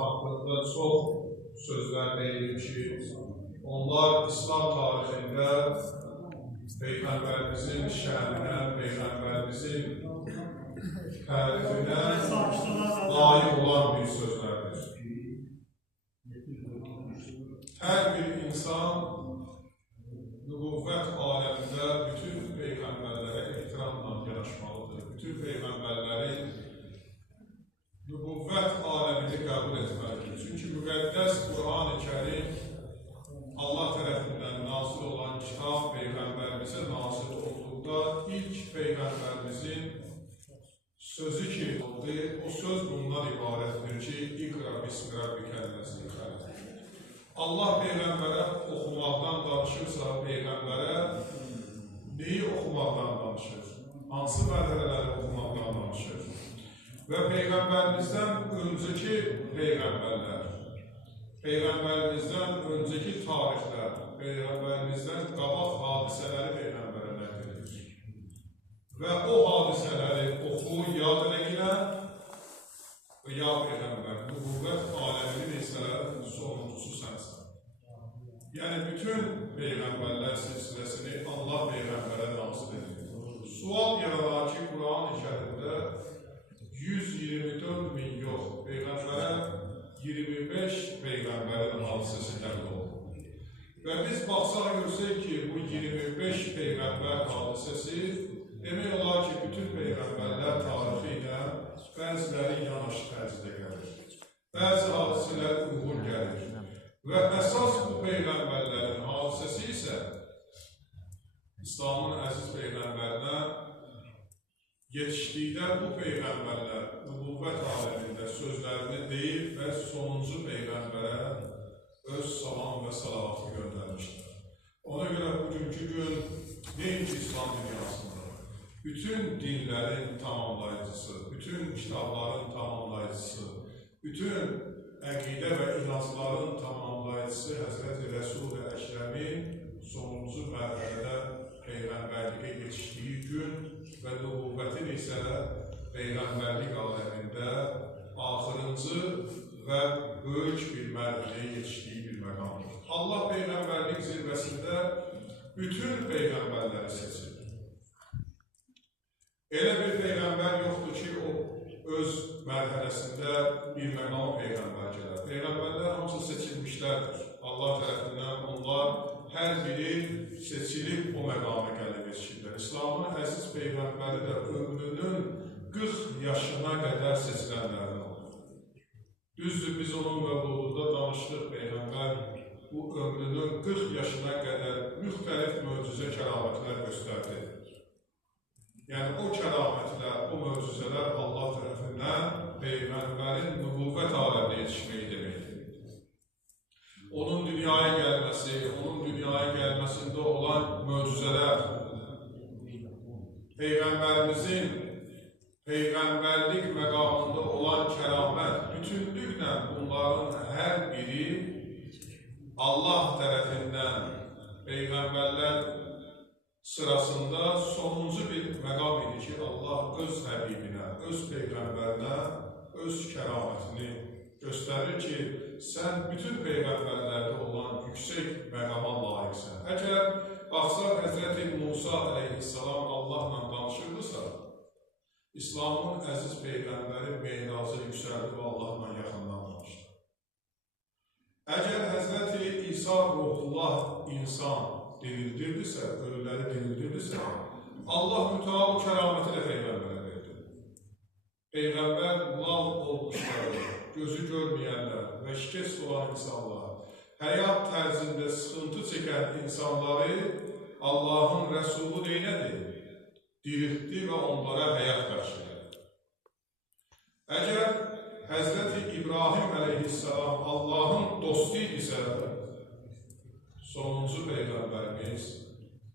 haqqında çox sözlər deyilir ki, onlar İslam tarixində Peyğəmbərimizin şəninə, Peyğəmbərimizin tərifinə layiq olan bir sözlərdir. Hər bir insan nübüvvət aləmində bütün Peyğəmbərlərə ehtiramla yanaşmalıdır. Bütün Peyğəmbərlərin nübüvvət aləmini qəbul etməlidir. Çünki müqəddəs Quran-ı Kərim Allah tərəfindən nazil olan kitab Peyğəmbərimizə nazil olduqda ilk Peyğəmbərimizin sözü ki, o söz bundan ibarətdir ki, İqra bismi rabbikəl-ləzi xələq. Allah Peyğəmbərə oxumaqdan danışırsa, Peyğəmbərə neyi oxumaqdan danışır? Hansı mərhələləri oxumaqdan danışır? Və Peyğəmbərimizdən öncəki Peyğəmbərlər, Peyğəmbərimizdən öncəki tarixlər, Peyğəmbərimizdən qabaq hadisələri Peyğəmbərə nəql edir. Və o hadisələri oxu, yad eləgilə və ya Peyğəmbər, nübüvvət aləminin isə sonuncusu sənsən. Yəni, bütün Peyğəmbərlər silsiləsini Allah Peyğəmbərə nazil edir. Sual yaranar ki, Quran-ı Kərimdə 124 min yox, Peyğəmbərə 25 Peyğəmbərin hadisəsi dəqiq oldu. Və biz baxsaq görsək ki, bu 25 Peyğəmbər hadisəsi demək olar ki, bütün Peyğəmbərlər tarixi ilə bəziləri yanaşı tərzidə gəlir. Bəzi hadisələr uyğun gəlir. Və əsas bu Peyğəmbərlərin hadisəsi isə İslamın əziz Peyğəmbərinə yetişdikdə bu Peyğəmbərlər nübüvvət aləmində sözlərini deyib və sonuncu Peyğəmbərə öz salam və salavatını göndərmişdir. Ona görə bugünkü gün neyinki İslam dünyasında bütün dinlərin tamamlayıcısı, bütün kitabların tamamlayıcısı, bütün əqidə və inancların tamamlayıcısı Həzrəti Rəsul-i Əkrəmin sonuncu mərhələdə Peyğəmbərliyə yetişdiyi gün və nübüvvətin isə Peyğəmbərlik aləmində axırıncı və böyük bir mərhələyə yetişdiyi bir məqamdır. Allah Peyğəmbərlik zirvəsində bütün Peyğəmbərləri seçir. Elə bir Peyğəmbər yoxdur ki, o öz mərhələsində bir məqama Peyğəmbər gələr. Peyğəmbərlər hamısı seçilmişlərdir. Allah tərəfindən onlar hər biri seçilib o məqama gəlib yetişirlər. İslamın əziz Peyğəmbəri də ömrünün 40 yaşına qədər seçilənlərdən olur. Düzdür, biz onun mövzusunda danışdıq. Peyğəmbər bu ömrünün 40 yaşına qədər müxtəlif möcüzə kəramətlər göstərdi. Yəni, o kəramətlər, o möcüzələr Allah tərəfindən Peyğəmbərin nübüvvət aləminə yetişməyi deməkdir. Onun dünyaya gəlməsi, onun dünyaya gəlməsində olan möcüzələr, Peyğəmbərimizin Peyğəmbərlik məqamında olan kəramət, bütünlüklə bunların hər biri Allah tərəfindən Peyğəmbərlər sırasında sonuncu bir məqam idi ki, Allah öz Həbibinə, öz Peyğəmbərinə, öz kəramətini göstərir ki, sən bütün Peyğəmbərlərdə olan yüksək məqama layiqsən. Əgər baxsaq, Həzrəti Musa əleyhissalam Allahla danışırdısa, İslamın əziz Peyğəmbəri Meyracı yüksəldi və Allahla yaxından danışdı. Əgər Həzrəti İsa ruhullah insan dirildirdisə, ölüləri dirildirdisə, Allah mütəal kəraməti də Peyğəmbərə verdi. Peyğəmbər lav olmuşları, gözü görməyənlər və şikəst olan insanlar, həyat tərzində sıxıntı çəkən insanları Allahın Rəsulu neynədir? Diriltdi və onlara həyat bəxş edir. Əgər Həzrəti İbrahim əleyhissalam Allahın dostu idisə, sonuncu Peyğəmbərimiz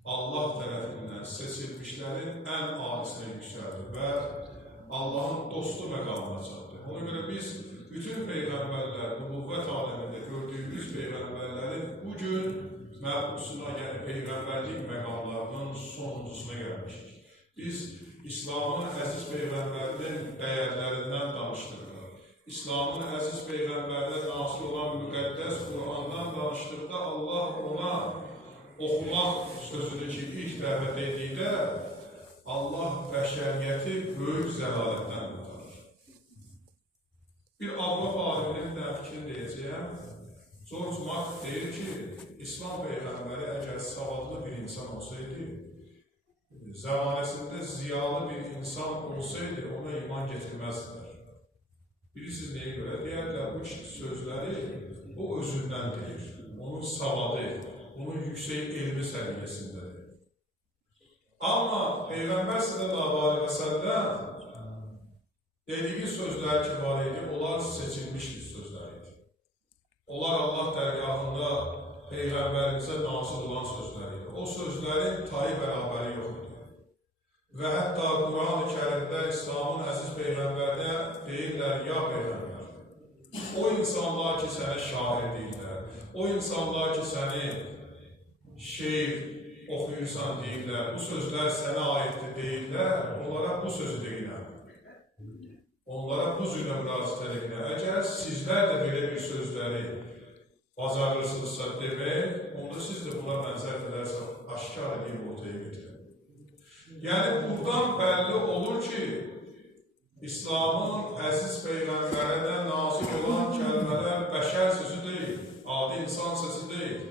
Allah tərəfindən seçilmişlərin ən alisinə yüksəldi və Allahın dostu məqamına çatdı. Ona görə biz bütün Peyğəmbərlər, nübüvvət aləmində gördüyümüz Peyğəmbərlərin bugün məhbusuna, yəni Peyğəmbərlik məqamlarının sonuncusuna gəlmişik. Biz İslamın əziz Peyğəmbərinin dəyərlərindən danışdıq. İslamın əziz Peyğəmbərinin oxumaq sözünü ki, ilk dəvət etdikdə Allah bəşəriyyəti böyük zəlalətdən qurtarır. Bir Avropa aliminin də fikrini deyəcəyəm. George Mark deyir ki, İslam Peyğəmbəri əgər savadlı bir insan olsaydı, zamanəsində ziyalı bir insan olsaydı, ona iman getirməzdilər. Bilirsiniz nəyə görə? Deyərlər, bu sözləri o özündən deyir. Onun savadı, onun yüksək elmi səviyyəsindədir. Amma Peyğəmbər sallallahu aleyhi və səlləm dediyi sözlər ki var idi, onlar seçilmiş bir sözlər idi. Onlar Allah dərgahında Peyğəmbərimizə nazil olan sözlər idi. O sözlərin tayı bərabəri yox idi. Və hətta Quran-ı Kərimdə İslamın əziz Peyğəmbərinə deyirlər, ya Peyğəmbər, o insanlar ki sənə şair deyirlər, o insanlar ki səni şeir oxuyursan deyirlər, bu sözlər sənə aiddir deyirlər, onlara bu sözü deyirlər. Onlara bu cürlə müraciət edəklər. Əgər sizlər də belə bir sözləri bacarırsınızsa demək, onda siz də buna bənzər edərsə aşkar edib ortaya getirin. Yəni, buradan bəlli olur ki, İslamın əziz Peyğəmbərə nazil olan kəlmələr bəşər sözü deyil, adi insan sözü deyil.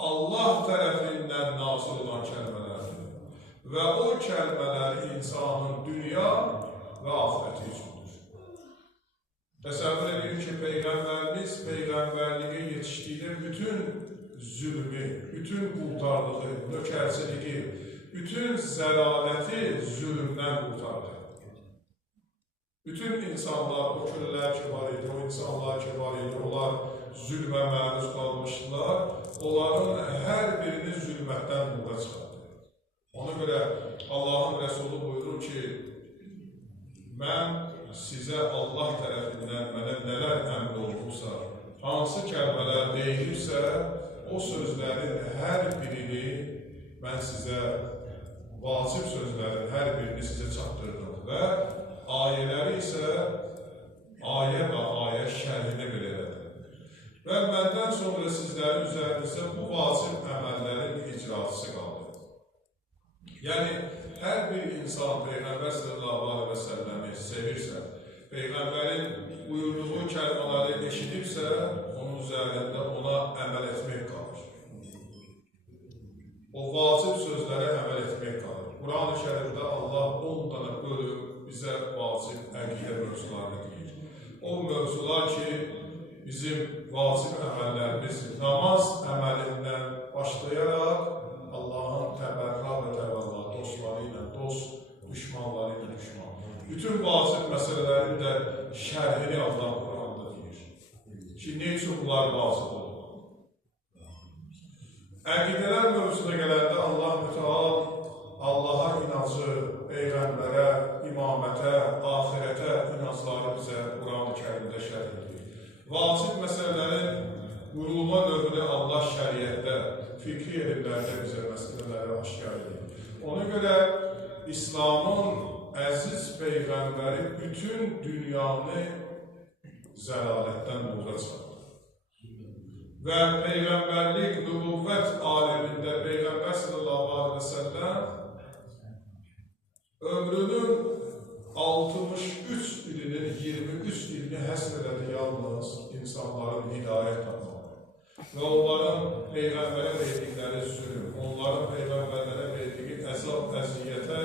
Allah tərəfindən nazil olan kəlmələrdir və o kəlmələr insanın dünya və axirəti üçündür. Təsəvvür edin ki, Peyğəmbərimiz Peyğəmbərliyə yetişdikdə bütün zülmü, bütün quldarlığı, nökərçiliyi, bütün zəlaləti zülmdən qurtardı. Bütün insanlar, o küllər ki var idi, o insanlar ki var idi, onlar zülmə məruz qalmışdılar, onların hər birini zülmətdən nura çıxardı. Ona görə Allahın Rəsulu buyurur ki, mən sizə Allah tərəfindən mənə nələr əmr olunursa, hansı kəlmələr deyilirsə, o sözlərin hər birini mən sizə, vacib sözlərin hər birini sizə çatdırdım və ayələri isə ayə və ayə şərhinə belə elədim. Və məndən sonra sizlərin üzərinizdə bu vacib əməllərin icracısı qaldı. Yəni, hər bir insan Peyğəmbər sallallahu aleyhi və səlləmi sevirsə, Peyğəmbərin buyurduğu kəlmələri eşidibsə, onun üzərində ona əməl etmək qalır. O vacib sözlərə əməl etmək qalır. Quran-ı Kərimdə Allah 10 dana bölüb bizə vacib əqidə mövzularını deyir. O mövzular ki, bizim vacib əməllərimiz namaz əməlindən başlayaraq Allahın təbərrə və təvəlla dostları ilə dost, düşmanları ilə düşman. Bütün vacib məsələlərin də şərhini Allah Quranda deyir. Ki, ne üçün bunlar vacib olur? Əqidələr mövzusuna gələndə Allah mütəal Allaha inancı, Peyğəmbərə, imamətə, axirətə inancları bizə Quran-ı Kərimdə şərh edir. Vacib məsələlərin qurulma növünü Allah şəriətdə, fikri elmlərdə bizə məsələləri aşkar edir. Ona görə İslamın əziz Peyğəmbəri bütün dünyanı zəlalətdən nura çıxarır. Və Peyğəmbərlik, nübüvvət aləmində Peyğəmbər sallallahu aleyhi və səlləm ömrünün 63 ilinin 23 ilini həsr elədi yalnız insanların hidayət tapmağı və onların Peyğəmbərə verdikləri zülm, onların Peyğəmbərlərə verdiyi əzab, əziyyətə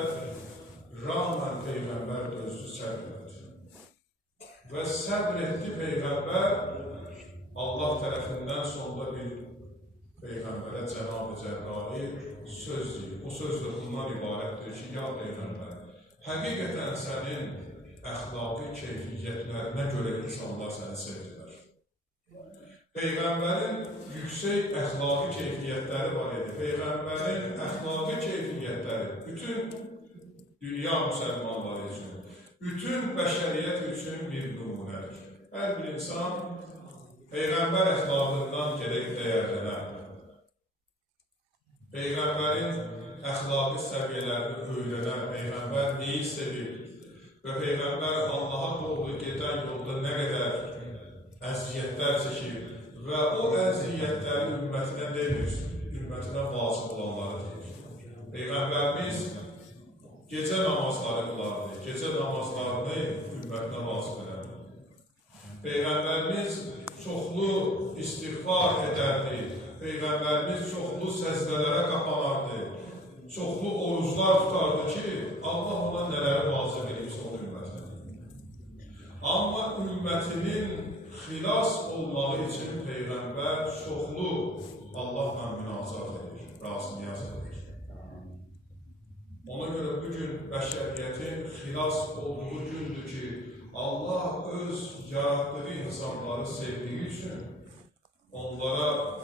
rağmen Peyğəmbər dözsüz çəkmədi və səbr etdi Peyğəmbər. Allah tərəfindən sonda bir Peyğəmbərə Cənab-ı Cəbrayil söz deyir. O söz də bundan ibarətdir ki, ya Peyğəmbər, həqiqətən sənin əxlaqi keyfiyyətlərinə görə insanlar səni sevdilər. Peyğəmbərin yüksək əxlaqi keyfiyyətləri var idi. Peyğəmbərin əxlaqi keyfiyyətləri bütün dünya müsəlmanları üçün, bütün bəşəriyyət üçün bir nümunədir. Hər bir insan Peyğəmbər əxlaqından gərək dəyərlənər. Peyğəmbərin əxlaqi səviyyələrini öyrənər. Peyğəmbər neyi sevir və Peyğəmbər Allaha doğru gedən yolda nə qədər əziyyətlər çəkir və o əziyyətləri ümmətinə demir. ümmətinə vacib olanları deyir. Peyğəmbərimiz gecə namazları qılardı, gecə namazlarını ümmətinə vacib edərdi. Peyğəmbərimiz çoxlu istiğfar edərdi, Peyğəmbərimiz çoxlu səzdələrə qapanardı, çoxlu oruclar tutardı ki, Allah ona nələri vacib edibsə onun ümmətinə. Amma ümmətinin xilas olmağı üçün Peyğəmbər çoxlu Allahla münacat edir, razı-niyaz edir. Ona görə bugün bəşəriyyətin xilas olduğu gündür ki, Allah öz yaratdığı insanları sevdiyi üçün onlara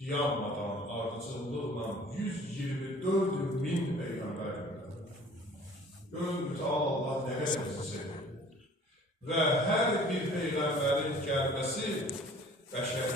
dayanmadan, ardıcıllıqla 124.000 Peyğəmbər göndərir. Görün, mütəal Allah nə qədər bizi sevir. Və hər bir Peyğəmbərin gəlməsi bəşəriyyət